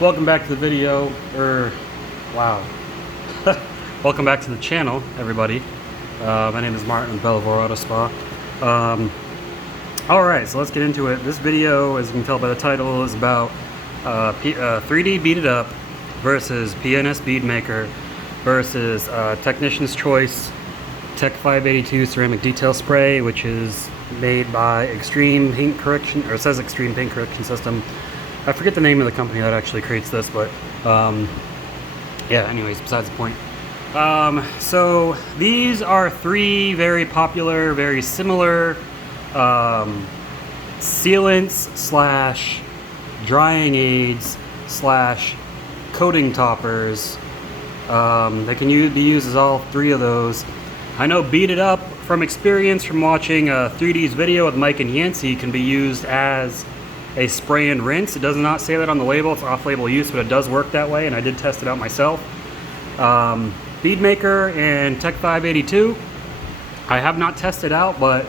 Welcome back to the video, wow. Welcome back to the channel, everybody. My name is Martin with Belvoir Auto Spa. Alright, so let's get into it. This video, as you can tell by the title, is about 3D Beaded Up versus PNS Bead Maker versus Technician's Choice Tec582 Ceramic Detail Spray, which is made by Extreme Paint Correction, or it says Extreme Paint Correction System. I forget the name of the company that actually creates this, but yeah, anyways, besides the point. So these are three very popular, very similar sealants slash drying aids slash coating toppers. They can be used as all three of those. I know Beaded Up, from experience from watching 3D's video with Mike and Yancey, can be used as a spray and rinse. It does not say that on the label. It's off-label use, but it does work that way, and I did test it out myself. Bead Maker and Tec582, I have not tested out, but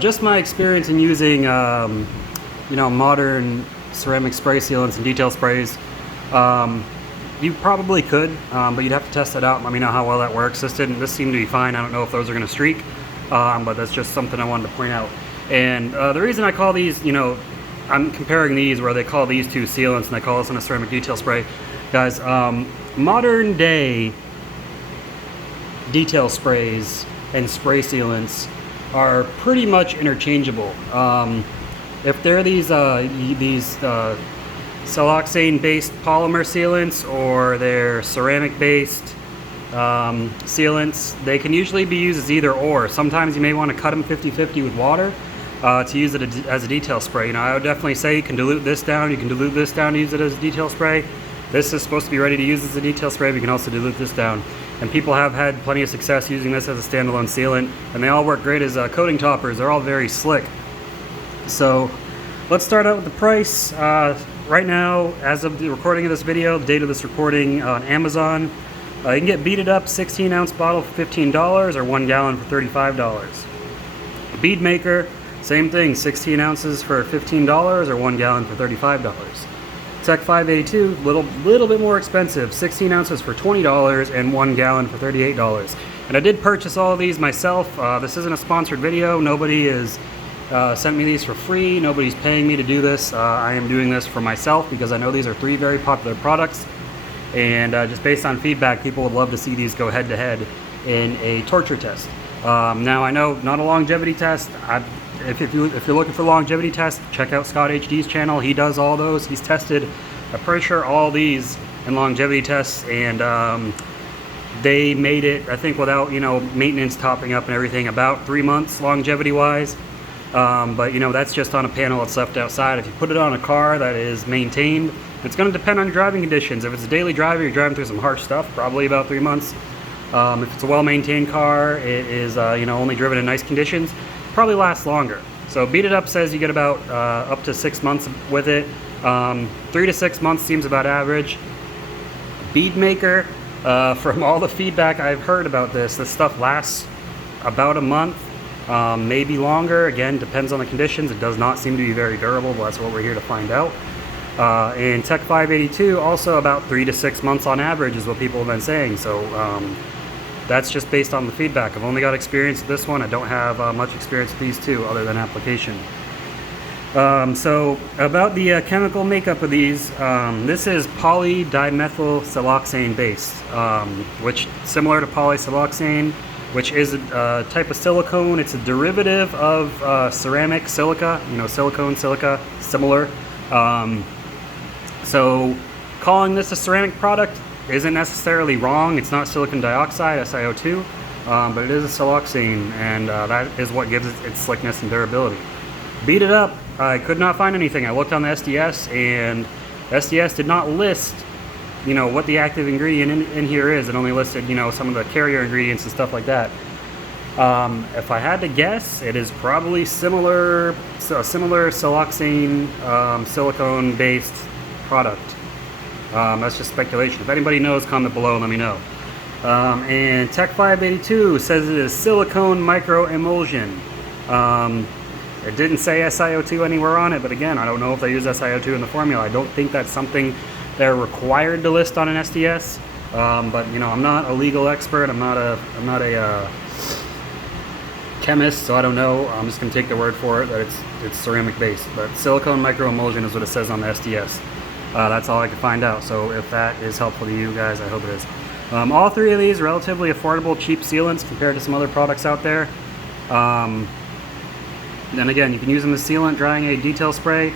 just my experience in using modern ceramic spray sealants and detail sprays, you probably could, but you'd have to test it out and let me know how well that works. This seemed to be fine. I don't know if those are going to streak, but that's just something I wanted to point out. And the reason I call these, I'm comparing these where they call these two sealants and they call this one a ceramic detail spray. Guys, modern day detail sprays and spray sealants are pretty much interchangeable. If they're these siloxane-based polymer sealants or they're ceramic-based sealants, they can usually be used as either or. Sometimes you may want to cut them 50-50 with water to use it as a detail spray. I would definitely say you can dilute this down, you can dilute this down to use it as a detail spray. This is supposed to be ready to use as a detail spray, but you can also dilute this down. And people have had plenty of success using this as a standalone sealant, and they all work great as coating toppers. They're all very slick. So let's start out with the price. Right now, as of the recording of this video, the date of this recording on Amazon, you can get Beaded Up 16-ounce bottle for $15 or 1 gallon for $35. Bead Maker, same thing, 16 ounces for $15 or 1 gallon for $35. Tec582, little bit more expensive, 16 ounces for $20 and 1 gallon for $38. And I did purchase all of these myself. This isn't a sponsored video. Nobody has sent me these for free. Nobody's paying me to do this. I am doing this for myself because I know these are three very popular products. And just based on feedback, people would love to see these go head to head in a torture test. Now I know not a longevity test. If you're looking for longevity tests, check out Scott HD's channel. He does all those. He's tested, I'm pretty sure, all these in longevity tests, and they made it, I think, without maintenance topping up and everything, about 3 months longevity wise. But that's just on a panel that's left outside. If you put it on a car that is maintained, it's going to depend on your driving conditions. If it's a daily driver, you're driving through some harsh stuff, probably about 3 months. If it's a well-maintained car, it is only driven in nice conditions, probably lasts longer. So Beaded Up says you get about up to 6 months with it. 3 to 6 months seems about average. Bead Maker, from all the feedback I've heard about this stuff lasts about a month, maybe longer. Again, depends on the conditions. It does not seem to be very durable, but that's what we're here to find out. And Tec582, also about 3 to 6 months on average is what people have been saying. So that's just based on the feedback. I've only got experience with this one. I don't have much experience with these two other than application. So about the chemical makeup of these, this is polydimethyl siloxane based, which similar to polysiloxane, which is a type of silicone. It's a derivative of ceramic silica, silicone, silica, similar. So calling this a ceramic product isn't necessarily wrong. It's not silicon dioxide, SiO2, but it is a siloxane, and that is what gives it its slickness and durability. Beaded Up, I could not find anything. I looked on the SDS, and SDS did not list, what the active ingredient in here is. It only listed, some of the carrier ingredients and stuff like that. If I had to guess, it is probably a similar siloxane, silicone-based product. That's just speculation. If anybody knows, comment below and let me know. And Tec582 says it is silicone micro emulsion. It didn't say SiO2 anywhere on it, but again, I don't know if they use SiO2 in the formula. I don't think that's something they're required to list on an SDS. But you know, I'm not a legal expert. I'm not a chemist, so I don't know. I'm just gonna take the word for it that it's ceramic based. But silicone micro emulsion is what it says on the SDS. That's all I could find out. So if that is helpful to you guys, I hope it is. All three of these relatively affordable, cheap sealants compared to some other products out there. Then again, you can use them as sealant, drying aid, detail spray.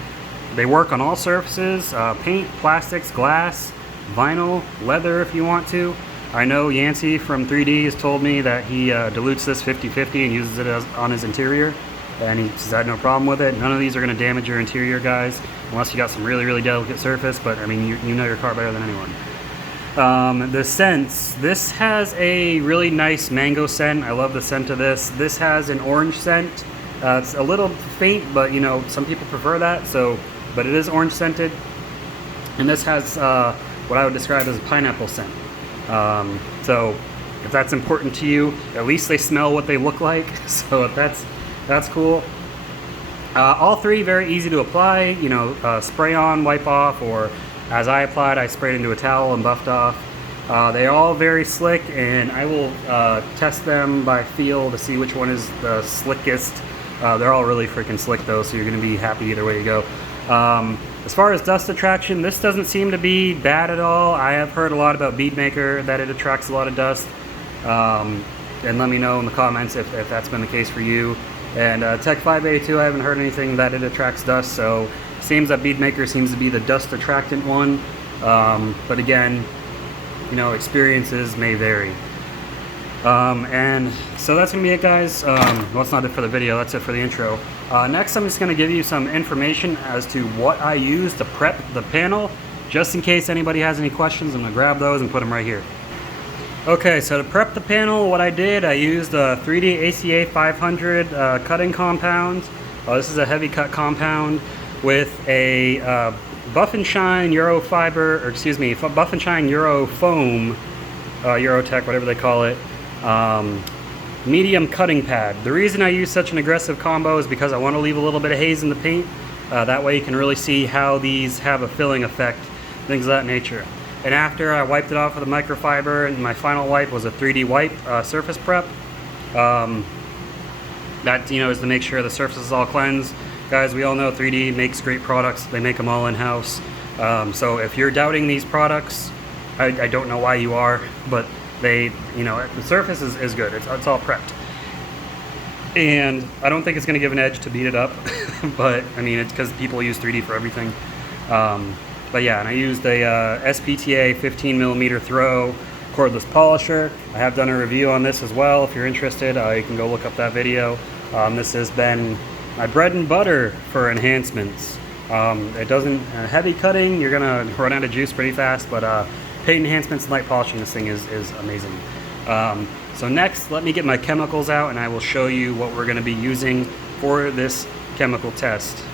They work on all surfaces, paint, plastics, glass, vinyl, leather if you want to. I know Yancey from 3D has told me that he dilutes this 50-50 and uses it on his interior, and he says I had no problem with it. None of these are going to damage your interior, guys, unless you got some really, really delicate surface, but I mean, you know your car better than anyone. The scents, this has a really nice mango scent. I love the scent of this. This has an orange scent. It's a little faint, but you know, some people prefer that, so, but it is orange scented. And this has what I would describe as a pineapple scent. So if that's important to you, at least they smell what they look like, so that's cool. All three very easy to apply, you know, spray on, wipe off, or as I applied, I sprayed into a towel and buffed off. They're all very slick, and I will test them by feel to see which one is the slickest. They're all really freaking slick though, so you're going to be happy either way you go. As far as dust attraction, this doesn't seem to be bad at all. I have heard a lot about Bead Maker that it attracts a lot of dust. And let me know in the comments if that's been the case for you. And Tec582, I haven't heard anything that it attracts dust, so it seems that Bead Maker seems to be the dust attractant one. But again, you know, experiences may vary. And so that's gonna be it, guys. Well, that's not it for the video, that's it for the intro. Next, I'm just gonna give you some information as to what I use to prep the panel, just in case anybody has any questions. I'm gonna grab those and put them right here. Okay, so to prep the panel, what I did, I used a 3D ACA 500 cutting compound. This is a heavy cut compound with a Buff and Shine Euro fiber, or excuse me, Buff and Shine Euro foam, Eurotech, whatever they call it, medium cutting pad. The reason I use such an aggressive combo is because I want to leave a little bit of haze in the paint. That way you can really see how these have a filling effect, things of that nature. And after I wiped it off with a microfiber, and my final wipe was a 3D wipe surface prep. That, you know, is to make sure the surface is all cleansed. Guys, we all know 3D makes great products. They make them all in-house. So if you're doubting these products, I don't know why you are, but they, you know, the surface is good. It's all prepped. And I don't think it's going to give an edge to beat it up, but I mean, it's because people use 3D for everything. But yeah, and I used a SPTA 15mm throw cordless polisher. I have done a review on this as well. If you're interested, you can go look up that video. This has been my bread and butter for enhancements. It doesn't, heavy cutting, you're gonna run out of juice pretty fast, but paint enhancements and light polishing, this thing is amazing. So next, let me get my chemicals out and I will show you what we're gonna be using for this chemical test.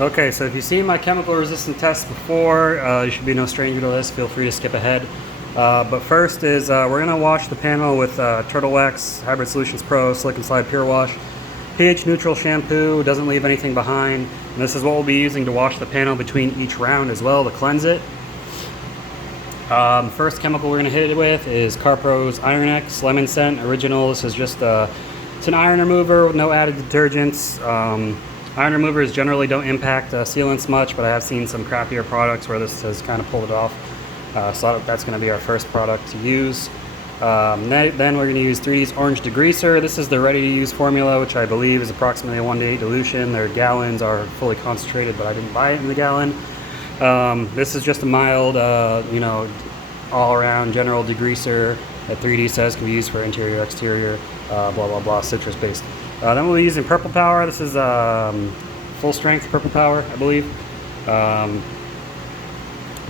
Okay, so if you've seen my chemical resistant test before, you should be no stranger to this. Feel free to skip ahead. But first is we're gonna wash the panel with Turtle Wax Hybrid Solutions Pro Slick and Slide Pure Wash. pH neutral shampoo, doesn't leave anything behind. And this is what we'll be using to wash the panel between each round as well to cleanse it. First chemical we're gonna hit it with is Carpro's Iron X Lemon Scent Original. This is just it's an iron remover with no added detergents. Iron removers generally don't impact sealants much, but I have seen some crappier products where this has kind of pulled it off. So that's going to be our first product to use. Then we're going to use 3D's Orange Degreaser. This is the ready-to-use formula, which I believe is approximately a 1:8 dilution. Their gallons are fully concentrated, but I didn't buy it in the gallon. This is just a mild, you know, all-around general degreaser that 3D says can be used for interior, exterior, blah, blah, blah, citrus-based. Then we'll be using Purple Power. This is full strength Purple Power, I believe.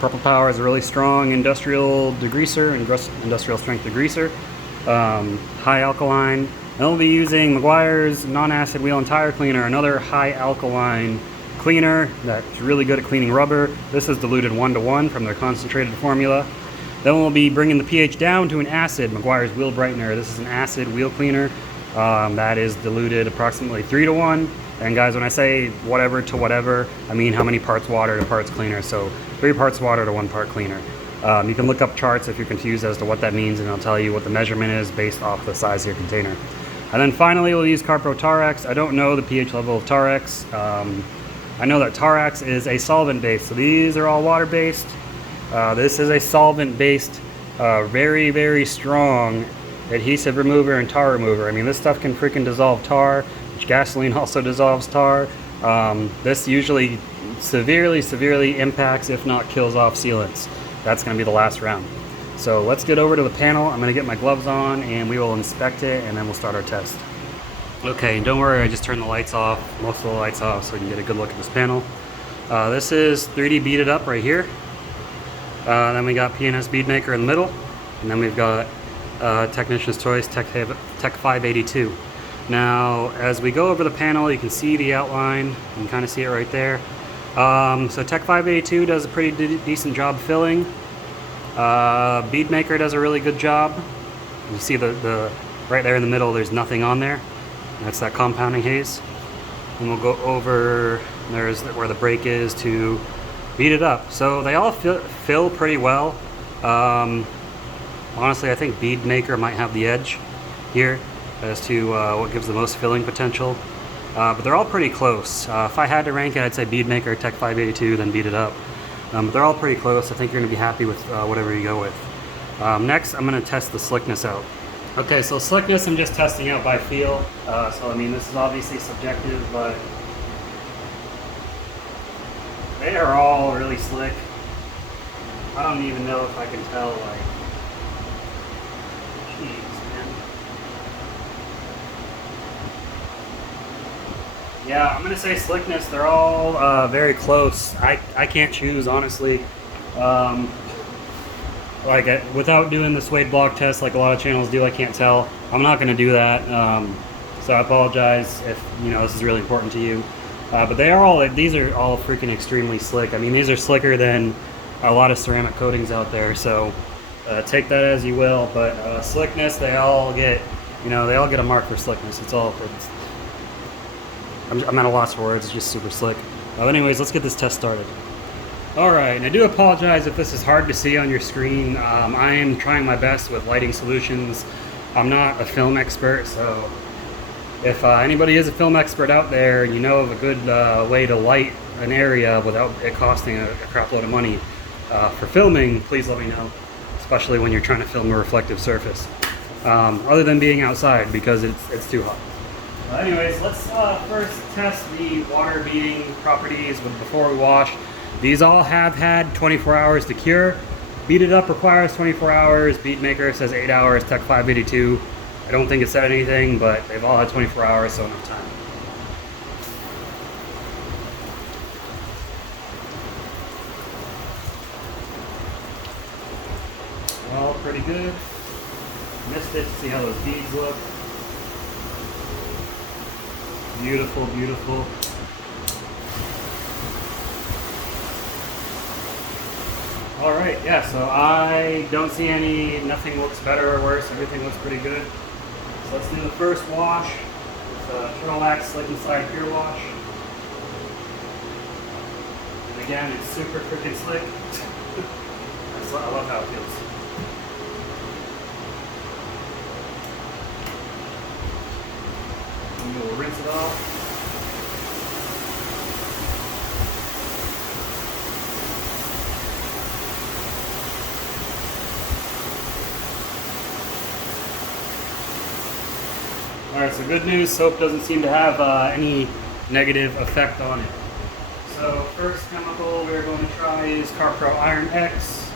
Purple Power is a really strong industrial degreaser, industrial strength degreaser, high alkaline. Then we'll be using Mcguire's non-acid wheel and tire cleaner, another high alkaline cleaner that's really good at cleaning rubber. This is diluted 1:1 from their concentrated formula. Then we'll be bringing the pH down to an acid, Mcguire's Wheel Brightener. This is an acid wheel cleaner. That is diluted approximately 3:1. And guys, when I say whatever to whatever, I mean how many parts water to parts cleaner. So 3 parts water to 1 part cleaner. You can look up charts if you're confused as to what that means, and it'll tell you what the measurement is based off the size of your container. And then finally, we'll use Carpro Tar-X. I don't know the pH level of Tar-X. I know that Tar-X is a solvent-based, so these are all water-based. This is a solvent-based, very, very strong adhesive remover and tar remover. I mean, this stuff can freaking dissolve tar, which gasoline also dissolves tar. This usually severely impacts, if not kills off, sealants. That's going to be the last round. So let's get over to the panel. I'm going to get my gloves on and we will inspect it, and then we'll start our test. Okay, don't worry, I just turned the lights off, most of the lights off, so we can get a good look at this panel. This is 3D beaded up right here. Then we got P&S Bead Maker in the middle, and then we've got Technician's Choice Tec582. Now, as we go over the panel, you can see the outline. You can kind of see it right there. So Tec582 does a pretty decent job filling. Bead Maker does a really good job. You see the right there in the middle, there's nothing on there. That's that compounding haze. And we'll go over, there's where the break is to beat it up. So they all fill pretty well. Honestly, I think Bead Maker might have the edge here as to what gives the most filling potential. But they're all pretty close. If I had to rank it, I'd say Bead Maker, Tec582, then Beat It Up. But they're all pretty close. I think you're going to be happy with whatever you go with. Next, I'm going to test the slickness out. Okay, so slickness I'm just testing out by feel. So I mean, this is obviously subjective, but they are all really slick. I don't even know if I can tell, like, jeez, man. Yeah, I'm gonna say slickness, they're all very close. I can't choose, honestly. Without doing the suede block test like a lot of channels do, I can't tell. I'm not gonna do that. So I apologize if this is really important to you. But these are all freaking extremely slick. I mean, these are slicker than a lot of ceramic coatings out there. So take that as you will. But slickness, they all get a mark for slickness. I'm at a loss for words. It's just super slick. Anyways, let's get this test started. Alright, and I do apologize if this is hard to see on your screen. I am trying my best with lighting solutions. I'm not a film expert, so if anybody is a film expert out there and you know of a good way to light an area without it costing a crap load of money for filming, please let me know, especially when you're trying to film a reflective surface. Other than being outside, because it's too hot. Anyways, let's first test the water beading properties before we wash. These all have had 24 hours to cure. Beat It Up requires 24 hours. Bead Maker says 8 hours. Tec582, I don't think it said anything, but they've all had 24 hours, so enough time. All pretty good. Missed it. See how those beads look. Beautiful, beautiful. Alright, yeah, so I don't see nothing looks better or worse, everything looks pretty good. So let's do the first wash. It's a Turtleax Slick Inside Pure Wash. And again, it's super freaking slick. I love how it feels. And we'll rinse it off. Alright, so good news, soap doesn't seem to have any negative effect on it. So first chemical we're going to try is Carpro Iron X.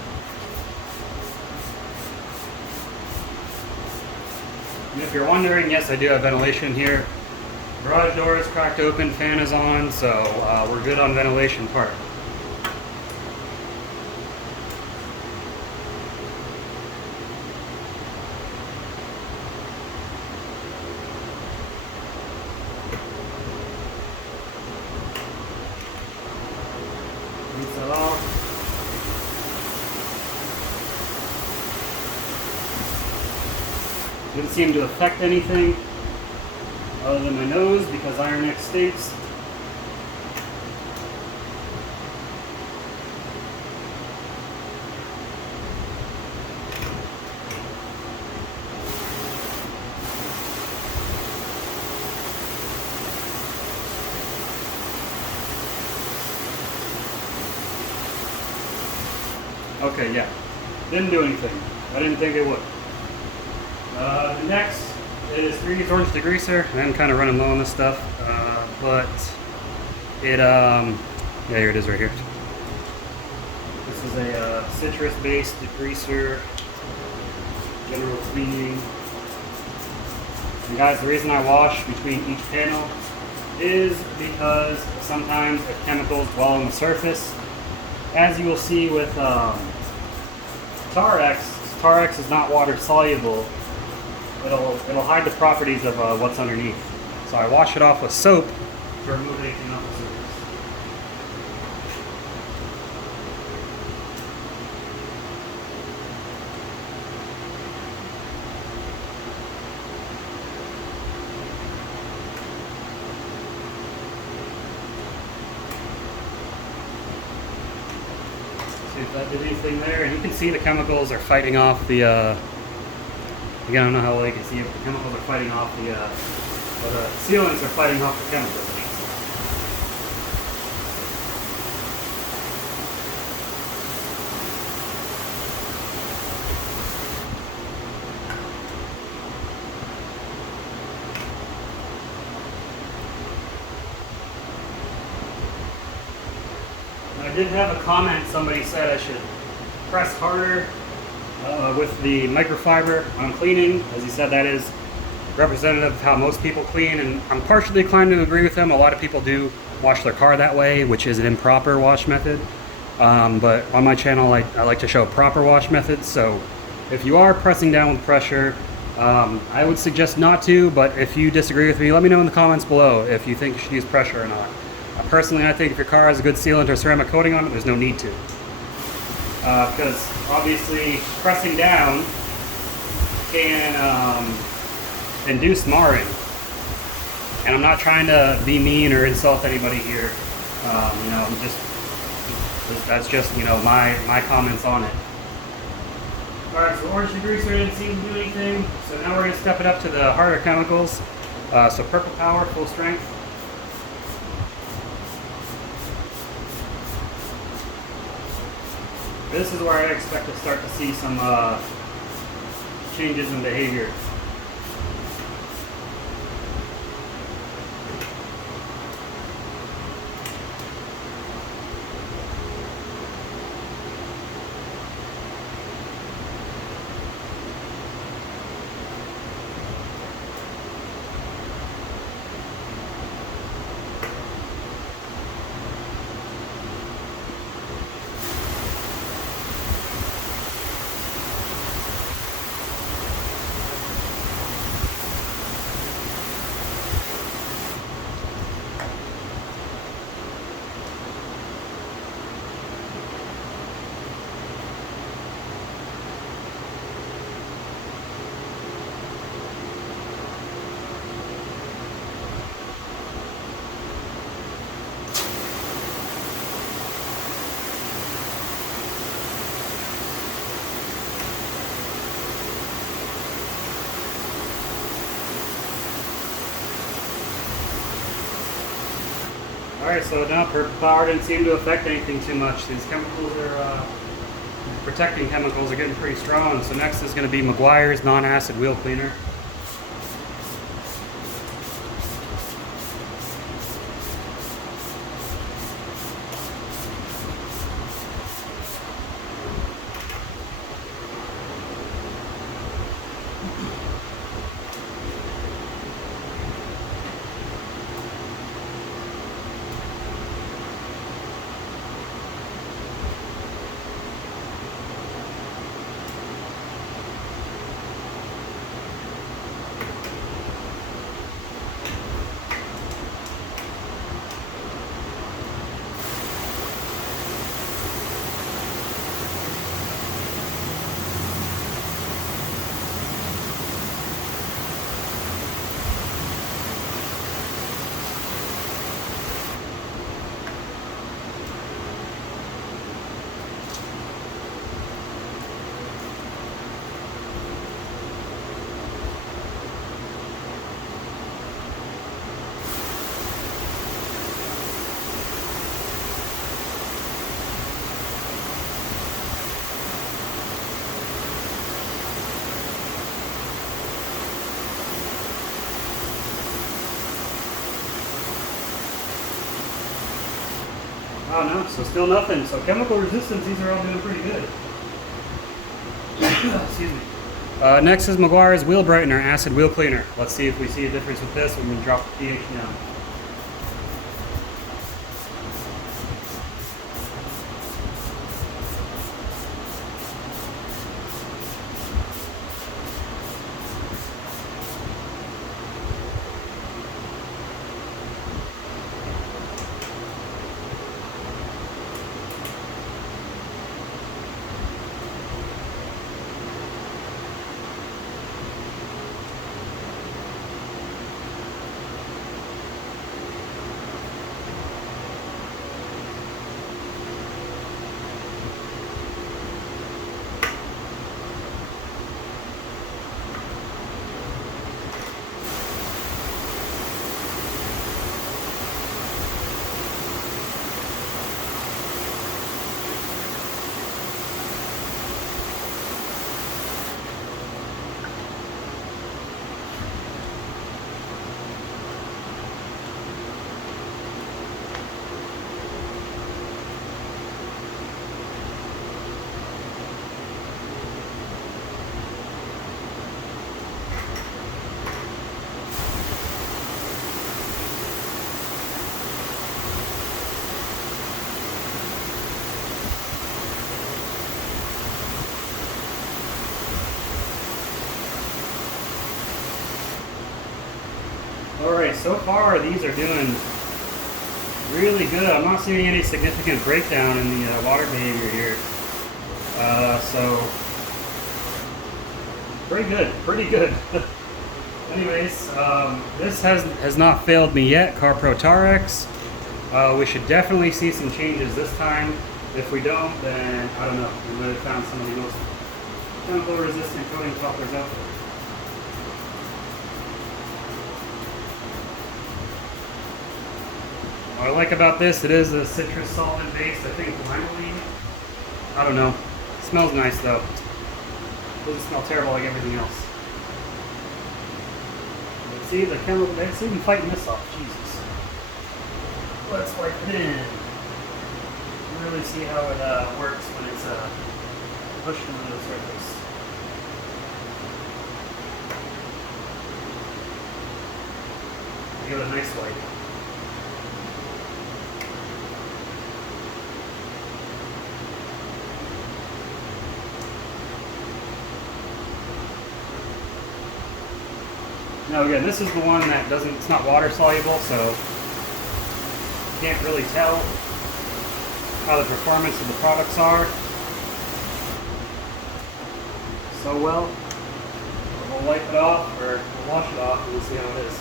And if you're wondering, yes, I do have ventilation here. Garage door is cracked open, fan is on, so we're good on ventilation part. Rinse that off. Didn't seem to affect anything other than my nose because Iron X stinks. Okay, yeah. Didn't do anything. I didn't think it would. Next is 3 Orange Degreaser. I'm kind of running low on this stuff, but it, yeah, here it is right here. This is a citrus-based degreaser, general cleaning. And guys, the reason I wash between each panel is because sometimes if chemicals dwell on the surface, as you will see with Tar-X is not water soluble. It'll hide the properties of what's underneath. So I wash it off with soap to remove anything off the surface. See if that did anything there. And you can see the chemicals are fighting off the, again, I don't know how well you can see it, but the chemicals are fighting off the, or the sealants are fighting off the chemicals. I did have a comment, somebody said I should press harder with the microfiber on cleaning. As he said, that is representative of how most people clean, and I'm partially inclined to agree with him. A lot of people do wash their car that way, which is an improper wash method. But on my channel, I like to show proper wash methods. So if you are pressing down with pressure, I would suggest not to, but if you disagree with me, let me know in the comments below if you think you should use pressure or not. Personally, I think if your car has a good sealant or ceramic coating on it, there's no need to. Because obviously pressing down can induce marring. And I'm not trying to be mean or insult anybody here. You know, that's just, you know, my comments on it. Alright, so Orange Degreaser didn't seem to do anything. So now we're going to step it up to the harder chemicals. So Purple Power, full strength. This is where I expect to start to see some changes in behavior. Alright, so now Purple Power didn't seem to affect anything too much. These chemicals are, protecting chemicals are getting pretty strong. So next is going to be Maguire's non-acid wheel cleaner. Oh no, so still nothing. So chemical resistance, these are all doing pretty good. Excuse me. Next is Maguire's Wheel Brightener Acid Wheel Cleaner. Let's see if we see a difference with this when we drop the pH down. Alright, so far these are doing really good. I'm not seeing any significant breakdown in the water behavior here. So, pretty good, pretty good. Anyways, this has not failed me yet, Carpro Iron X. We should definitely see some changes this time. If we don't, then I don't know. We might have found some of the most chemical resistant coating couplers out there. What I like about this, it is a citrus solvent based, I think limonene. I don't know. It smells nice though. It doesn't smell terrible like everything else. Let's see the chemical, it's even fighting this off. Jesus. Let's wipe it in. Really see how it works when it's pushed into the surface. Give it a nice wipe. Now again, this is the one that doesn't, it's not water soluble, so you can't really tell how the performance of the products are so well. We'll wipe it off, or we'll wash it off, and we'll see how it is.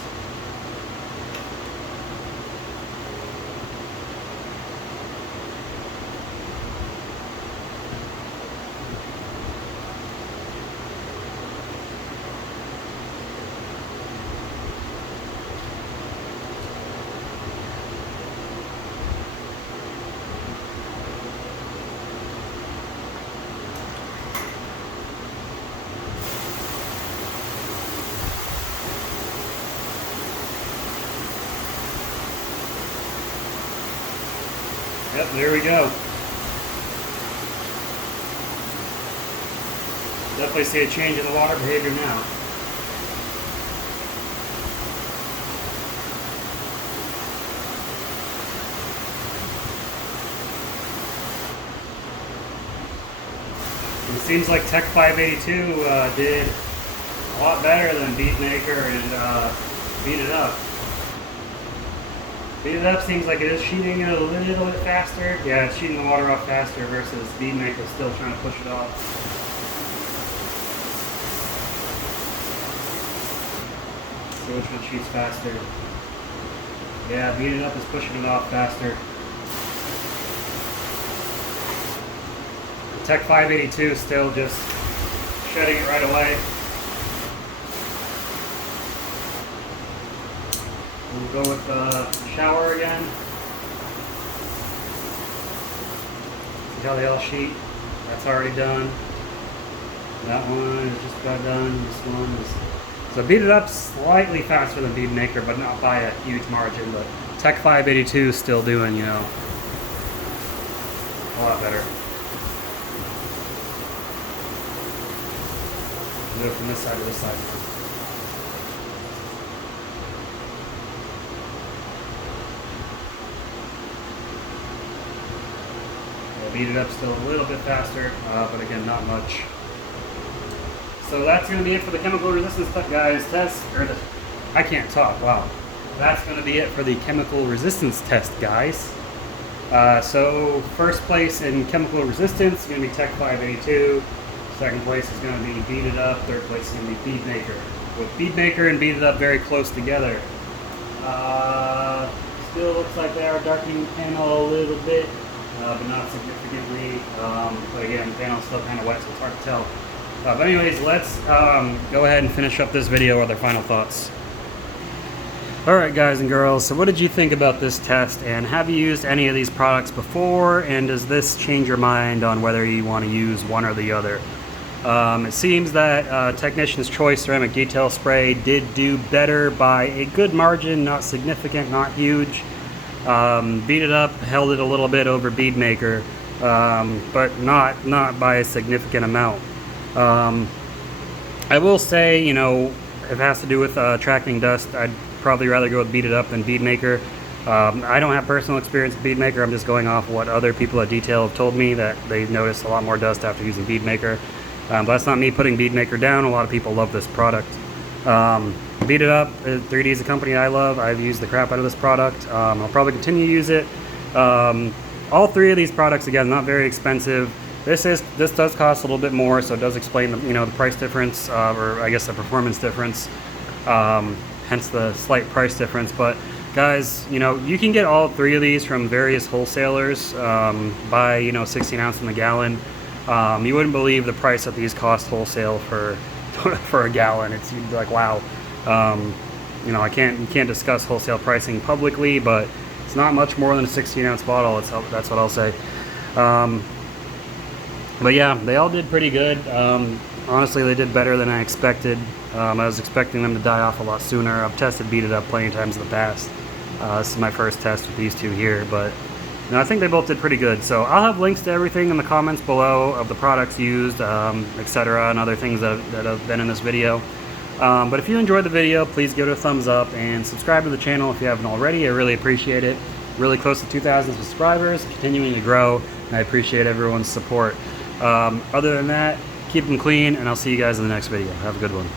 Yep, there we go. Definitely see a change in the water behavior now. It seems like Tec582 did a lot better than Beadmaker and Beat It Up. Bead It Up seems like it is sheeting it a little bit faster. Yeah, it's sheeting the water off faster versus Beadmaker still trying to push it off. So which one sheets faster? Yeah, Bead It Up is pushing it off faster. The Tec582 is still just shedding it right away. We'll go with the shower again. See how they all sheet? That's already done. That one is just about done. This one is... So Beat It Up slightly faster than Beadmaker, but not by a huge margin. But Tec582 is still doing, you know, A lot better. Do it from this side to this side. I'll beat it up still a little bit faster, but again, not much. So that's going to be it for the chemical resistance guys test, I can't talk, wow. That's going to be it for the chemical resistance test, guys. So first place in chemical resistance is going to be Tec582. Second place is going to be Beat It Up. Third place is going to be Bead Maker. With Bead Maker and Beat It Up very close together. Still looks like they are darkening the panel a little bit, but not significantly. But again, the panel's still kind of wet, so it's hard to tell. But anyways, let's go ahead and finish up this video with our final thoughts. Alright guys and girls, so what did you think about this test, and have you used any of these products before, and does this change your mind on whether you want to use one or the other? It seems that Technician's Choice Ceramic Detail Spray did do better by a good margin, not significant, not huge. Beat It Up held it a little bit over Bead Maker, but not by a significant amount. I will say, you know, if it has to do with attracting dust, I'd probably rather go with Beat It Up than Bead Maker. I don't have personal experience with Bead Maker. I'm just going off what other people at Detail have told me, that they noticed a lot more dust after using Bead Maker. But that's not me putting Bead Maker down. A lot of people love this product. Beat It Up, 3D is a company I love. I've used the crap out of this product. I'll probably continue to use it. All three of these products, again, not very expensive. This does cost a little bit more, so it does explain the, the price difference, or I guess the performance difference. Hence the slight price difference. But guys, you can get all three of these from various wholesalers, by 16 ounce in the gallon. You wouldn't believe the price that these cost wholesale for a gallon. It's like, wow. I can't discuss wholesale pricing publicly, but it's not much more than a 16 ounce bottle. That's what I'll say. But yeah, they all did pretty good. Honestly, they did better than I expected. I was expecting them to die off a lot sooner. I've tested Beat It Up plenty of times in the past. This is my first test with these two here, but I think they both did pretty good. So I'll have links to everything in the comments below of the products used, etc., and other things that have been in this video. But if you enjoyed the video, please give it a thumbs up and subscribe to the channel if you haven't already. I really appreciate it. Really close to 2,000 subscribers, continuing to grow, and I appreciate everyone's support. Other than that, keep them clean, and I'll see you guys in the next video. Have a good one.